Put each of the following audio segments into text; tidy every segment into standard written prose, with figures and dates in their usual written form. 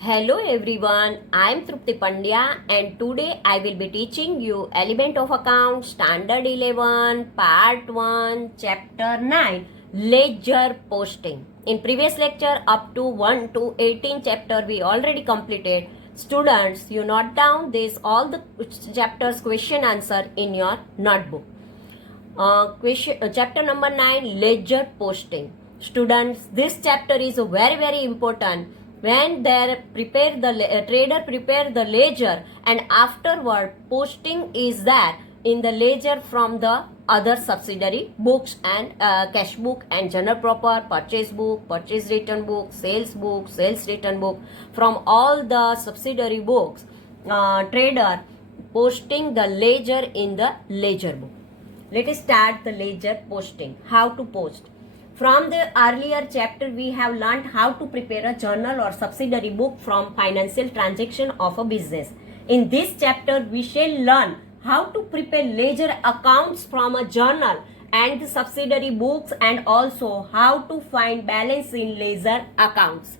Hello everyone, I am Trupti Pandya and today I will be teaching you Element of Account Standard 11 Part 1 Chapter 9 Ledger Posting. In previous lecture up to 1 to 18 chapter we already completed. Students, you note down this all the chapters question answer in your notebook. Chapter number 9 Ledger Posting. Students, this chapter is very important. When they prepare the trader prepare the ledger, and afterward posting is there in the ledger from the other subsidiary books and cash book and general proper, purchase book, purchase return book, sales return book. From all the subsidiary books, trader posting the ledger in the ledger book. Let us start the ledger posting. How to post? From the earlier chapter, we have learned how to prepare a journal or subsidiary book from financial transaction of a business. In this chapter, we shall learn how to prepare ledger accounts from a journal and the subsidiary books, and also how to find balance in ledger accounts.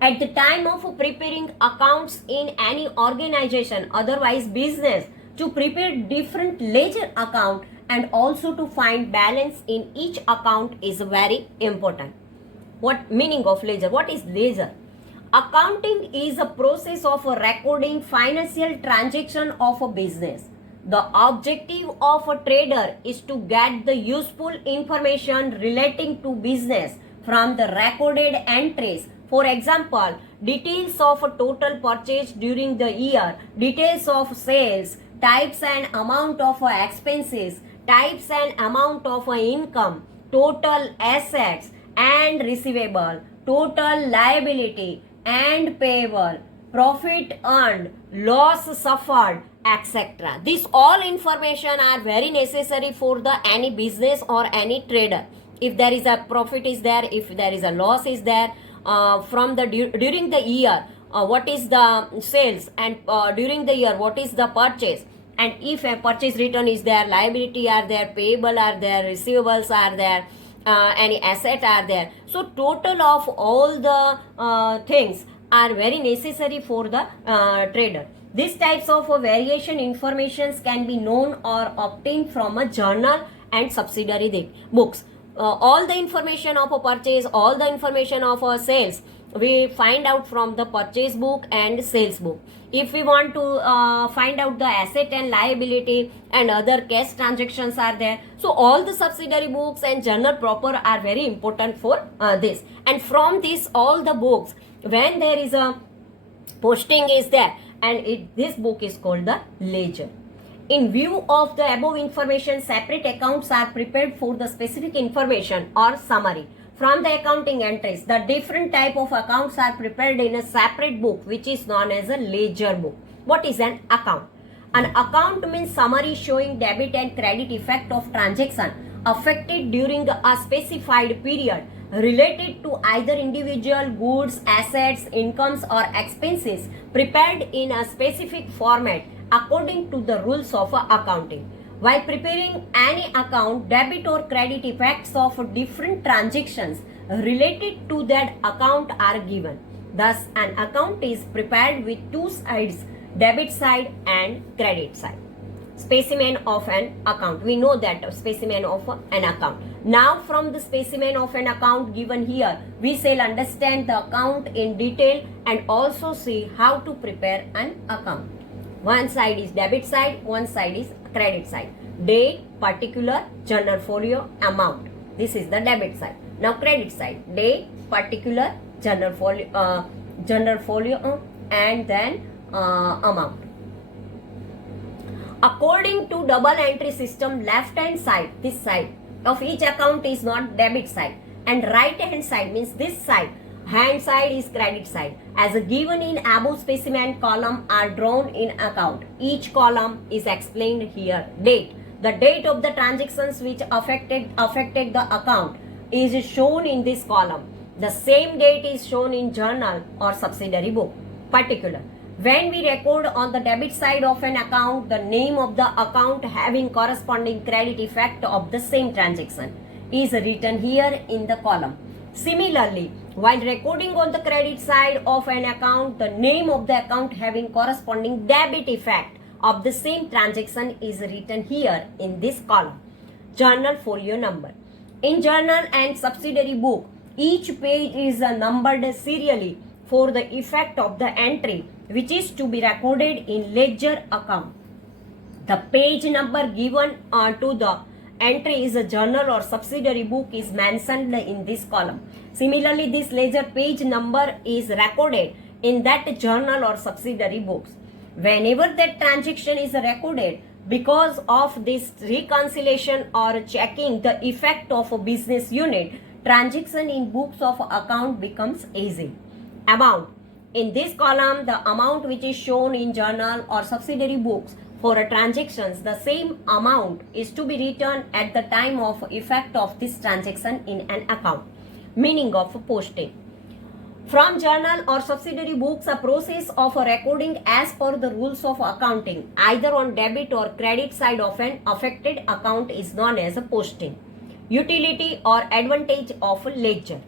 At the time of preparing accounts in any organization, otherwise business, to prepare different ledger account and also to find balance in each account is very important. What meaning of ledger? What is ledger? Accounting is a process of recording financial transaction of a business. The objective of a trader is to get the useful information relating to business from the recorded entries. For example, details of a total purchase during the year, details of sales, types and amount of expenses, types and amount of income, total assets and receivable, total liability and payable, profit earned, loss suffered, etc. These all information are very necessary for the any business or any trader. If there is a profit is there, if there is a loss is there, from the during the year, what is the sales, and during the year what is the purchase, and if a purchase return is there, liability are there, payable are there, receivables are there, any asset are there. So total of all the things are very necessary for the trader. These types of variation informations can be known or obtained from a journal and subsidiary books. All the information of a purchase, all the information of a sales, we find out from the purchase book and sales book. If we want to find out the asset and liability and other cash transactions are there, so all the subsidiary books and journal proper are very important for this. And from this all the books, when there is a posting is there, and this book is called the ledger. In view of the above information, separate accounts are prepared for the specific information or summary. From the accounting entries, the different type of accounts are prepared in a separate book which is known as a ledger book. What is an account? An account means summary showing debit and credit effect of transaction affected during a specified period related to either individual goods, assets, incomes or expenses, prepared in a specific format according to the rules of accounting. While preparing any account, debit or credit effects of different transactions related to that account are given. Thus, an account is prepared with two sides, debit side and credit side. Specimen of an account. We know that specimen of an account. Now from the specimen of an account given here, we shall understand the account in detail and also see how to prepare an account. One side is debit side, one side is credit side. Date, particular, journal folio, amount. This is the debit side. Now credit side. Date, particular, journal folio and then amount. According to double entry system, left hand side, this side of each account is not debit side, and right hand side means this side, hand side is credit side. As given in above specimen, column are drawn in account. Each column is explained here. Date. The date of the transactions which affected the account is shown in this column. The same date is shown in journal or subsidiary book. Particular. When we record on the debit side of an account, the name of the account having corresponding credit effect of the same transaction is written here in the column. Similarly, While recording on the credit side of an account, the name of the account having corresponding debit effect of the same transaction is written here in this column. Journal folio number. In journal and subsidiary book, each page is numbered serially for the effect of the entry which is to be recorded in ledger account. The page number given to the entry is a journal or subsidiary book is mentioned in this column. Similarly, this ledger page number is recorded in that journal or subsidiary books. Whenever that transaction is recorded, because of this reconciliation or checking the effect of a business unit, transaction in books of account becomes easy. Amount. In this column, the amount which is shown in journal or subsidiary books for a transactions, the same amount is to be written at the time of effect of this transaction in an account. Meaning of posting. From journal or subsidiary books, a process of a recording as per the rules of accounting, either on debit or credit side of an affected account, is known as a posting. Utility or advantage of a ledger.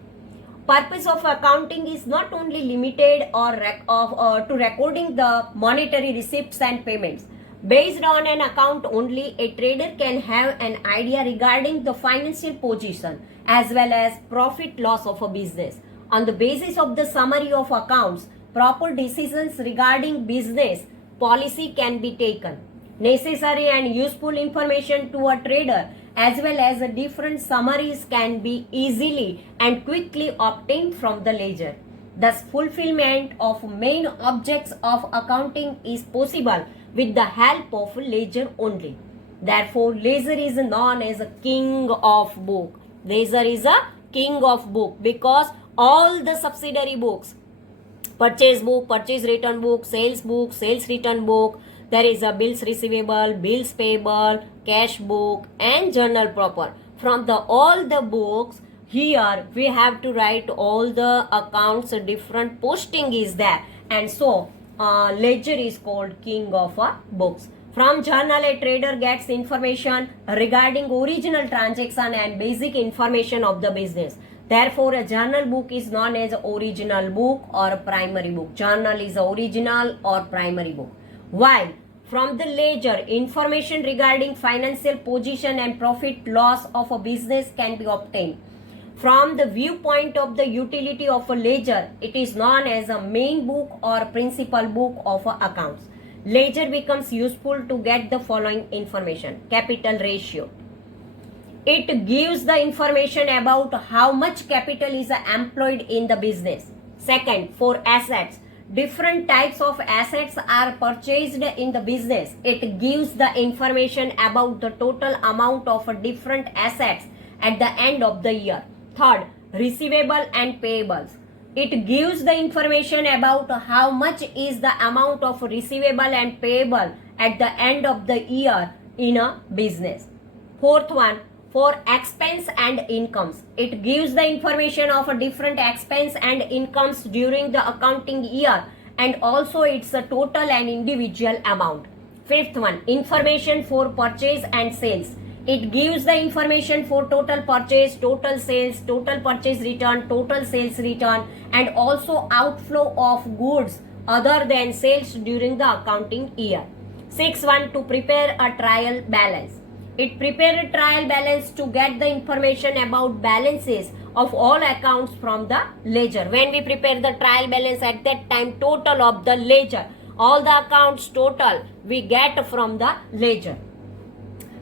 Purpose of accounting is not only limited to recording the monetary receipts and payments. Based on an account only, a trader can have an idea regarding the financial position as well as profit loss of a business. On the basis of the summary of accounts, proper decisions regarding business policy can be taken. Necessary and useful information to a trader as well as different summaries can be easily and quickly obtained from the ledger. Thus, fulfillment of main objects of accounting is possible with the help of ledger only. Therefore, ledger is known as a king of book. Ledger is a king of book because all the subsidiary books, purchase book, purchase return book, sales return book, there is a bills receivable, bills payable, cash book and journal proper. From the all the books, here we have to write all the accounts, different posting is there, and so ledger is called king of books. From journal, a trader gets information regarding original transaction and basic information of the business. Therefore, a journal book is known as original book or primary book. Journal is original or primary book. While from the ledger, information regarding financial position and profit loss of a business can be obtained. From the viewpoint of the utility of a ledger, it is known as a main book or principal book of accounts. Ledger becomes useful to get the following information. Capital ratio. It gives the information about how much capital is employed in the business. Second, for assets. Different types of assets are purchased in the business. It gives the information about the total amount of different assets at the end of the year. Third, receivable and payables. It gives the information about how much is the amount of receivable and payable at the end of the year in a business. Fourth one, for expense and incomes. It gives the information of a different expense and incomes during the accounting year and also its a total and individual amount. Fifth one, information for purchase and sales. It gives the information for total purchase, total sales, total purchase return, total sales return and also outflow of goods other than sales during the accounting year. Sixth one, to prepare a trial balance. It prepares a trial balance to get the information about balances of all accounts from the ledger. When we prepare the trial balance, at that time total of the ledger, all the accounts total we get from the ledger.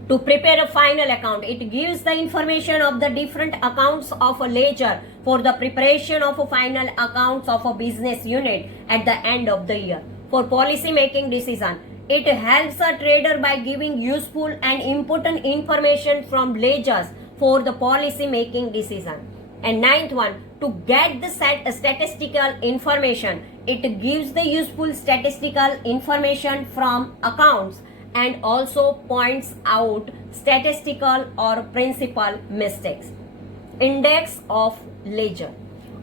To prepare a final account, it gives the information of the different accounts of a ledger for the preparation of a final accounts of a business unit at the end of the year. For policy making decision, it helps a trader by giving useful and important information from ledgers for the policy making decision. And ninth one, to get the statistical information, it gives the useful statistical information from accounts and also points out statistical or principal mistakes. Index of ledger.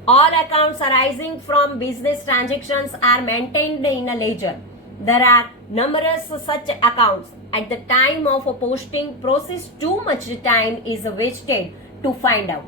All accounts arising from business transactions are maintained in a ledger. There are numerous such accounts. At the time of a posting process, too much time is wasted to find out.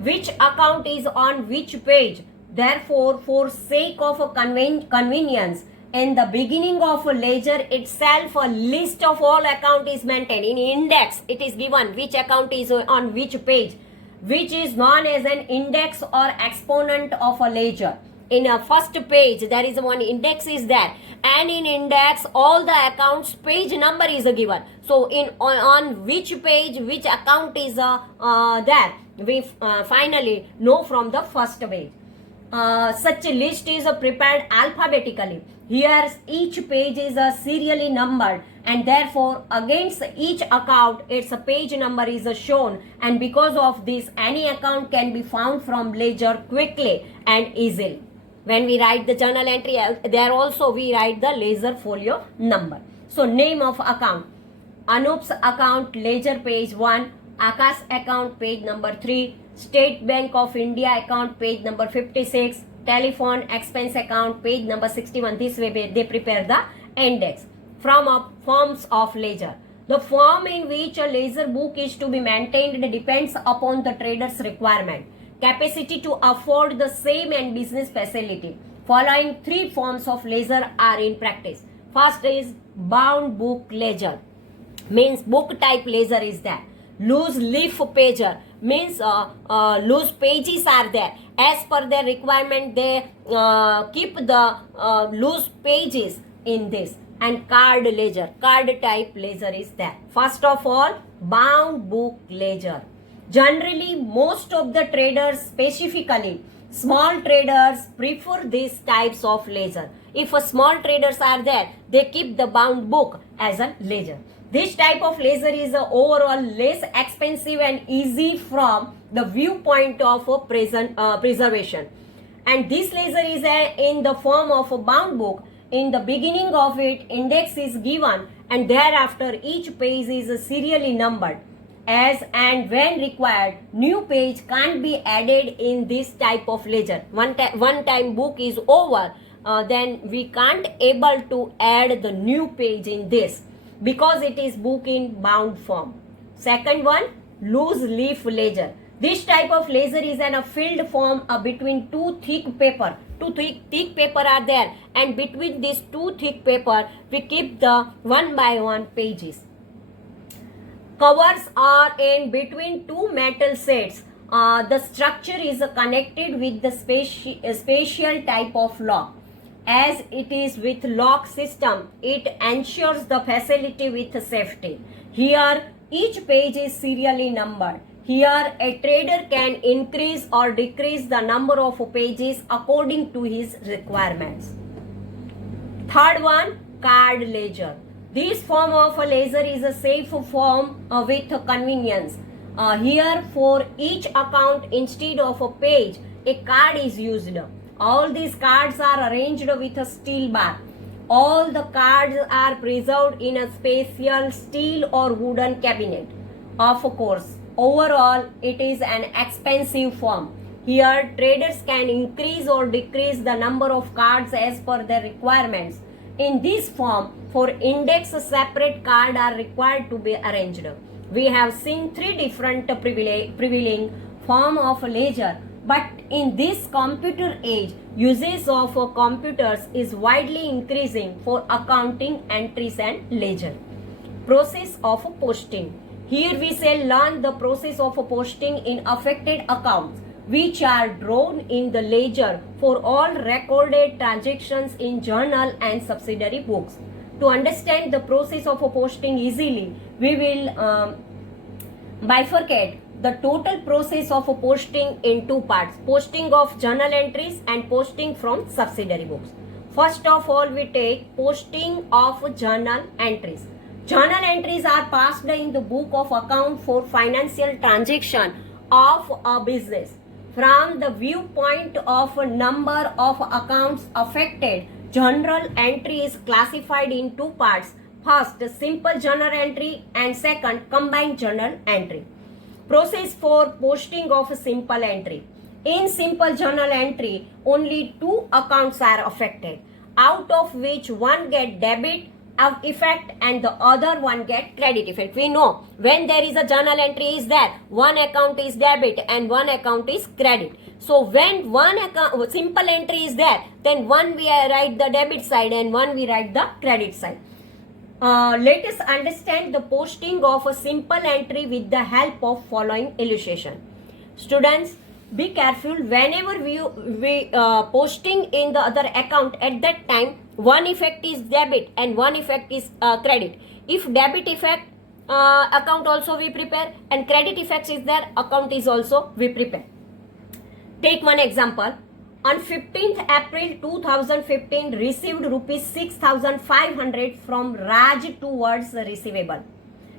which account is on which page. Therefore, for sake of a convenience, in the beginning of a ledger itself, a list of all account is maintained. In index, it is given which account is on which page, which is known as an index or exponent of a ledger. In a first page, there is one index is there, and in index, all the accounts page number is given. So, on which page which account is there, we finally know from the first page. Such a list is prepared alphabetically. Here each page is serially numbered, and therefore against each account its page number is shown, and because of this any account can be found from ledger quickly and easily. When we write the journal entry, there also we write the ledger folio number. So name of account: Anup's account, ledger page 1, Akash account page number 3, State Bank of India account page number 56, telephone expense account page number 61. This way they prepare the index. From forms of ledger. The form in which a ledger book is to be maintained depends upon the trader's requirement, capacity to afford the same and business facility. Following three forms of ledger are in practice. First is bound book ledger, means book type ledger is there. Loose leaf pager means loose pages are there. As per their requirement, they keep the loose pages in this. And card ledger, card type ledger is there. First of all, bound book ledger. Generally, most of the traders, specifically small traders, prefer these types of ledger. If a small traders are there, they keep the bound book as a ledger. This type of ledger is overall less expensive and easy from the viewpoint of preservation. And this ledger is in the form of a bound book. In the beginning of it, index is given, and thereafter each page is serially numbered. As and when required, new page can't be added in this type of ledger. One time book is over, then we can't able to add the new page in this, because it is book in bound form. Second one, loose leaf ledger. This type of ledger is in a filled form between two thick paper. Two thick paper are there, and between these two thick paper, we keep the one by one pages. Covers are in between two metal sets. The structure is connected with the special type of lock. As it is with lock system, it ensures the facility with safety. Here, each page is serially numbered. Here, a trader can increase or decrease the number of pages according to his requirements. Third one, card ledger. This form of a ledger is a safe form with convenience. Here, for each account, instead of a page, a card is used. All these cards are arranged with a steel bar. All the cards are preserved in a special steel or wooden cabinet. Of course, overall, it is an expensive form. Here, traders can increase or decrease the number of cards as per their requirements. In this form, for index, separate cards are required to be arranged. We have seen three different prevailing form of ledger. But in this computer age, usage of computers is widely increasing for accounting entries and ledger. Process of posting. Here we shall learn the process of posting in affected accounts, which are drawn in the ledger for all recorded transactions in journal and subsidiary books. To understand the process of posting easily, we will bifurcate the total process of posting in two parts: posting of journal entries and posting from subsidiary books. First of all, we take posting of journal entries. Journal entries are passed in the book of account for financial transaction of a business. From the viewpoint of a number of accounts affected, journal entry is classified in two parts. First, simple journal entry, and second, combined journal entry. Process for posting of a simple entry. In simple journal entry, only two accounts are affected, out of which one get debit effect and the other one get credit effect. We know when there is a journal entry is there, one account is debit and one account is credit. So when one account simple entry is there, then one we write the debit side and one we write the credit side. Let us understand the posting of a simple entry with the help of following illustration. Students, be careful whenever we posting in the other account. At that time, one effect is debit and one effect is credit. If debit effect account also we prepare and credit effects is there, account is also we prepare. Take one example. On 15th April 2015, received rupees 6,500 from Raj towards the receivable.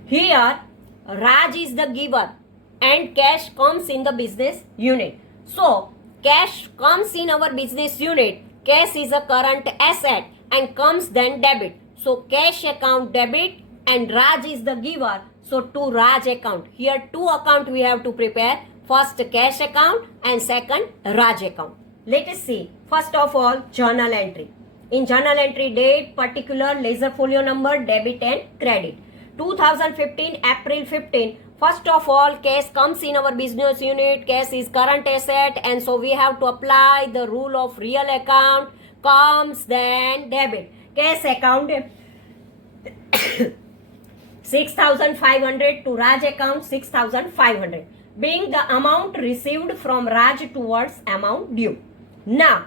Here, Raj is the giver and cash comes in the business unit. So, cash comes in our business unit. Cash is a current asset and comes then debit. So, cash account debit and Raj is the giver. So, to Raj account. Here, two account we have to prepare. First, cash account and second, Raj account. Let us see. First of all, journal entry. In journal entry, date, particular, ledger folio number, debit and credit. 2015, April 15. First of all, cash comes in our business unit. Cash is current asset and so we have to apply the rule of real account. Comes then debit. Cash account 6,500 to Raj account 6,500. Being the amount received from Raj towards amount due. Now,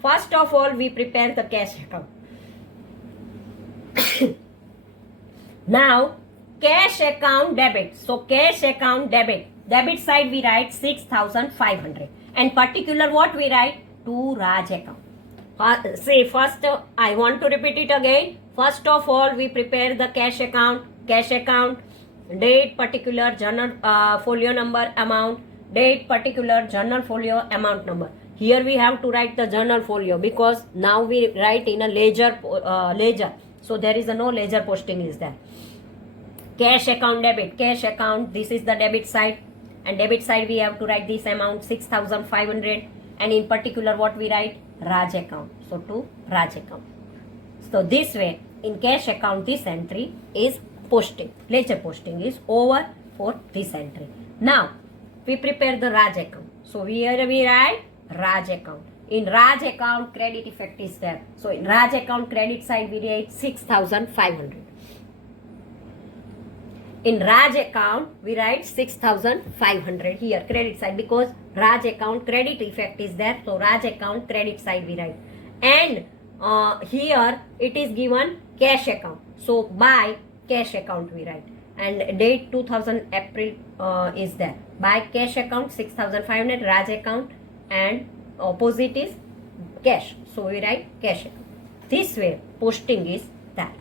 first of all, we prepare the cash account. Now, cash account debit. So, cash account debit. Debit side we write 6,500. And particular what we write? To Raj account. First, I want to repeat it again. First of all, we prepare the cash account. Cash account, date, particular, journal folio number, amount, date, particular, journal folio, amount number. Here we have to write the journal folio because now we write in a ledger. So there is no ledger posting is there. Cash account debit. Cash account, this is the debit side. And debit side we have to write this amount 6,500. And in particular what we write? Raj account. So to Raj account. So this way in cash account this entry is posting. Ledger posting is over for this entry. Now we prepare the Raj account. So here we write Raj account. In Raj account, credit effect is there. So in Raj account, credit side we write 6,500. In Raj account, we write 6,500 here, credit side, because Raj account credit effect is there. So Raj account credit side we write. And here it is given cash account. So by cash account we write. And date 2000 April is there. By cash account 6,500, Raj account, and opposite is cash. So we write cash account. This way posting is that.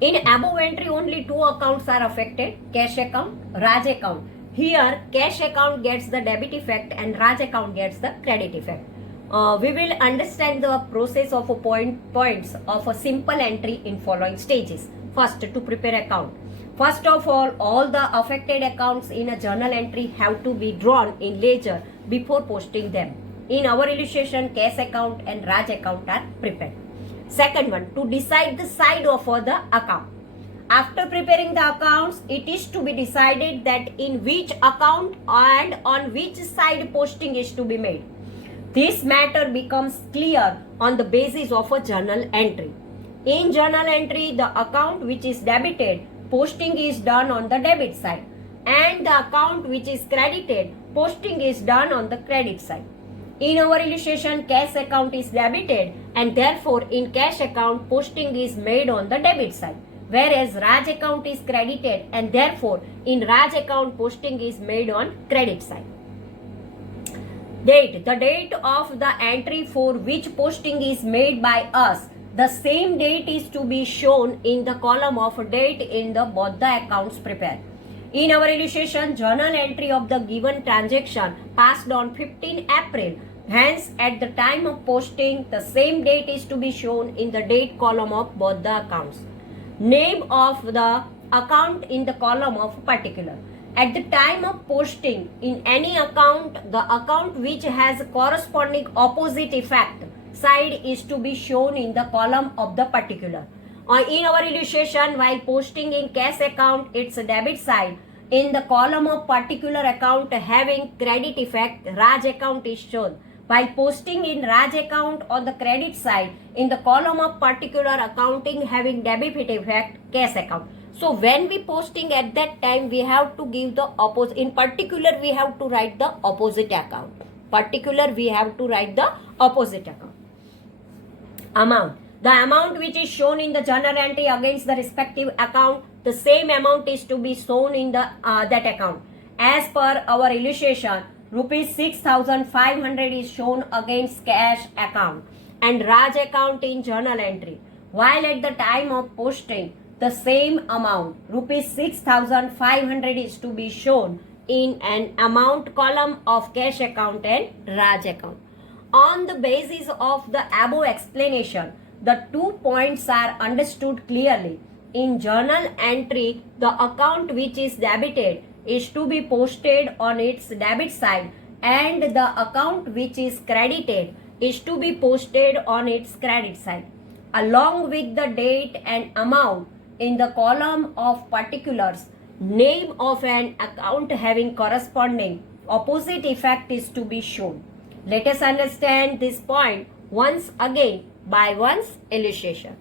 In above entry only two accounts are affected, cash account, Raj account. Here cash account gets the debit effect and Raj account gets the credit effect. We will understand the process of points of a simple entry in following stages. First, to prepare account. First of all the affected accounts in a journal entry have to be drawn in ledger before posting them. In our illustration, cash account and Raj account are prepared. Second one, to decide the side of the account. After preparing the accounts, it is to be decided that in which account and on which side posting is to be made. This matter becomes clear on the basis of a journal entry. In journal entry, the account which is debited, posting is done on the debit side, and the account which is credited, posting is done on the credit side. In our illustration, cash account is debited and therefore in cash account, posting is made on the debit side. Whereas Raj account is credited and therefore in Raj account, posting is made on credit side. Date. The date of the entry for which posting is made by us. The same date is to be shown in the column of date in the both the accounts prepared. In our illustration, journal entry of the given transaction passed on 15 April. Hence, at the time of posting, the same date is to be shown in the date column of both the accounts. Name of the account in the column of particular. At the time of posting in any account, the account which has a corresponding opposite effect, side is to be shown in the column of the particular. In our illustration, while posting in cash account, its debit side, in the column of particular account having credit effect, Raj account is shown. While posting in Raj account on the credit side, in the column of particular accounting having debit effect, cash account. So when we posting at that time, we have to give the opposite. In particular, we have to write the opposite account. Particular, we have to write the opposite account. Amount. The amount which is shown in the journal entry against the respective account, the same amount is to be shown in the that account. As per our illustration, rupees 6,500 is shown against cash account and Raj account in journal entry. While at the time of posting, the same amount, rupees 6,500 is to be shown in an amount column of cash account and Raj account. On the basis of the above explanation, the 2 points are understood clearly. In journal entry, the account which is debited is to be posted on its debit side and the account which is credited is to be posted on its credit side. Along with the date and amount in the column of particulars, name of an account having corresponding opposite effect is to be shown. Let us understand this point once again by one's illustration.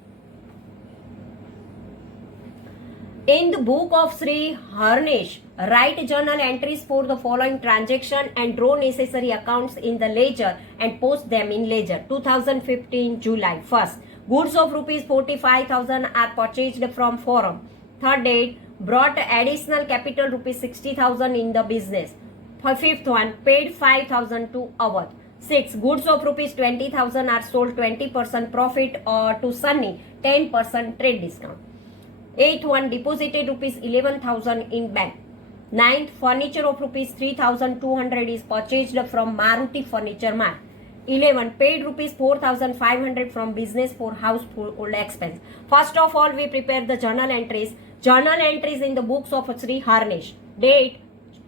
In the book of Sri Harnish, write journal entries for the following transaction and draw necessary accounts in the ledger and post them in ledger. 2015 July 1st. Goods of rupees 45,000 are purchased from Forum. Third date, brought additional capital rupees 60,000 in the business. Fifth one, paid 5,000 to Awadh. 6. Goods of rupees 20,000 are sold 20% profit or to Sunny, 10% trade discount. 8th one, deposited rupees 11,000 in bank. 9th, furniture of rupees 3,200 is purchased from Maruti Furniture Mart. 11. Paid rupees 4,500 from business for household expense. First of all, we prepare the journal entries. Journal entries in the books of Sri Harnish. Date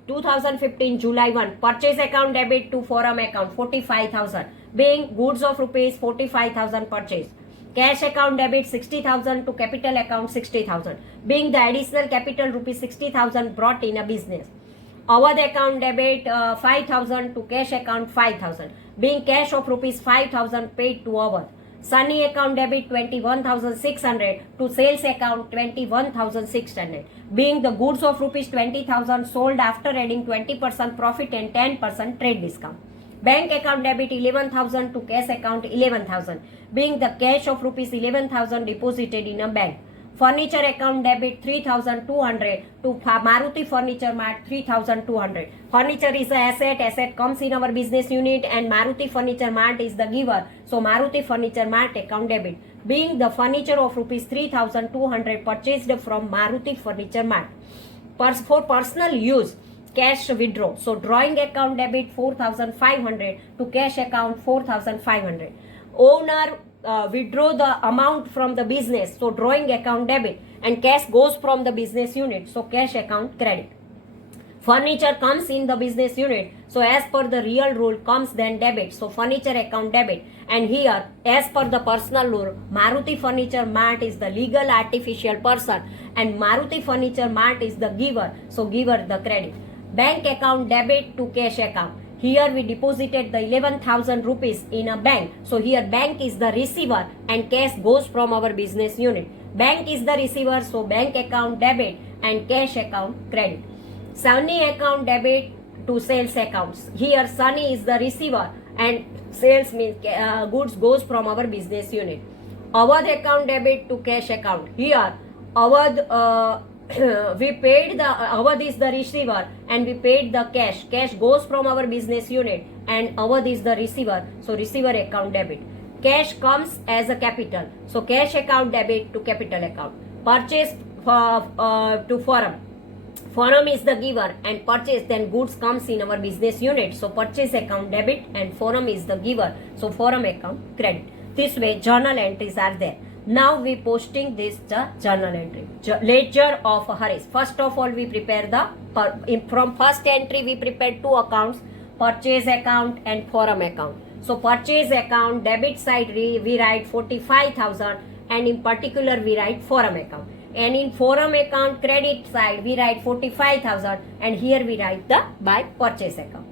2015 July 1. Purchase account debit to Forum account 45,000. Being goods of rupees 45,000 purchased. Cash account debit 60,000 to capital account 60,000. Being the additional capital rupees 60,000 brought in a business. Awadh account debit 5,000 to cash account 5,000. Being cash of rupees 5,000 paid to Awadh. Sunny account debit 21,600 to sales account 21,600. Being the goods of rupees 20,000 sold after adding 20% profit and 10% trade discount. Bank account debit 11,000 to cash account 11,000. Being the cash of rupees 11,000 deposited in a bank. Furniture account debit 3,200 to Maruti Furniture Mart 3,200. Furniture is an asset. Asset comes in our business unit and Maruti Furniture Mart is the giver. So Maruti Furniture Mart account debit. Being the furniture of rupees 3,200 purchased from Maruti Furniture Mart. For personal use, cash withdraw. So drawing account debit 4,500 to cash account 4,500. Owner withdraw the amount from the business, so drawing account debit, and cash goes from the business unit, so cash account credit. Furniture comes in the business unit, so as per the real rule comes then debit, so furniture account debit. And here, as per the personal rule, Maruti Furniture Mart is the legal artificial person and Maruti Furniture Mart is the giver, so giver the credit. Bank account debit to cash account. Here we deposited the 11,000 rupees in a bank. So here bank is the receiver and cash goes from our business unit. Bank is the receiver, so bank account debit and cash account credit. Sunny account debit to sales accounts. Here Sunny is the receiver and sales means goods goes from our business unit. Awadh account debit to cash account. Here Awadh we paid the Awadh is the receiver and we paid the cash. Cash goes from our business unit and Awadh is the receiver, so receiver account debit. Cash comes as a capital, so cash account debit to capital account. Purchase to Forum. Forum is the giver and purchase, then goods comes in our business unit, so purchase account debit and Forum is the giver, so Forum account credit. This way journal entries are there. Now we posting this journal entry. Ledger of Harish. First of all, we prepare from first entry we prepare two accounts, purchase account and Forum account. So purchase account debit side we write 45,000, and in particular we write forum account. And in forum account credit side we write 45,000, and here we write the by purchase account.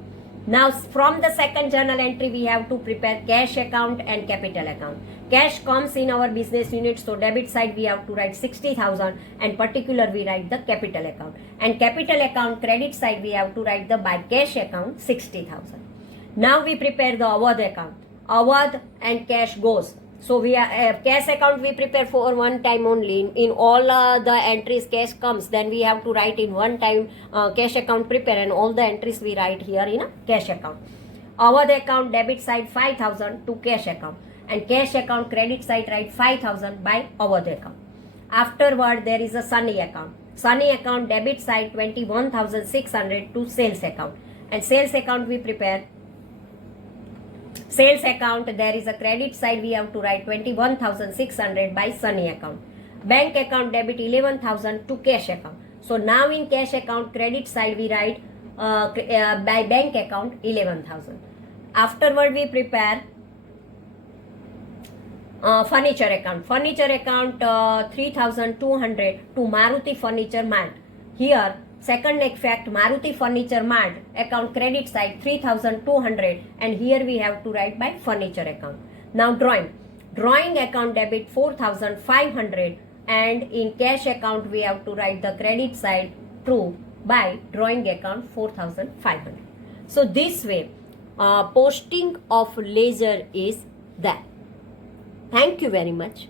Now from the second journal entry we have to prepare cash account and capital account. Cash comes in our business unit, so debit side we have to write 60,000, and particular we write the capital account. And capital account credit side we have to write the by cash account 60,000. Now we prepare the Awadh account. Awadh and cash goes. So we are cash account we prepare for one time only. In all the entries cash comes, then we have to write in one time cash account prepare, and all the entries we write here in a cash account. Awadh account debit side 5,000 to cash account, and cash account credit side write 5,000 by Awadh account. Afterward there is a Sunny account. Sunny account debit side 21,600 to sales account, and sales account we prepare. Sales account, there is a credit side we have to write 21,600 by Sunny account. Bank account debit 11,000 to cash account. So now in cash account credit side we write by bank account 11,000. Afterward we prepare furniture account. Furniture account 3,200 to Maruti Furniture Mart. Here second effect Maruti Furniture Mart account credit side 3,200, and here we have to write by furniture account. Now drawing account debit 4,500, and in cash account we have to write the credit side true by drawing account 4,500. So this way posting of ledger is that. Thank you very much.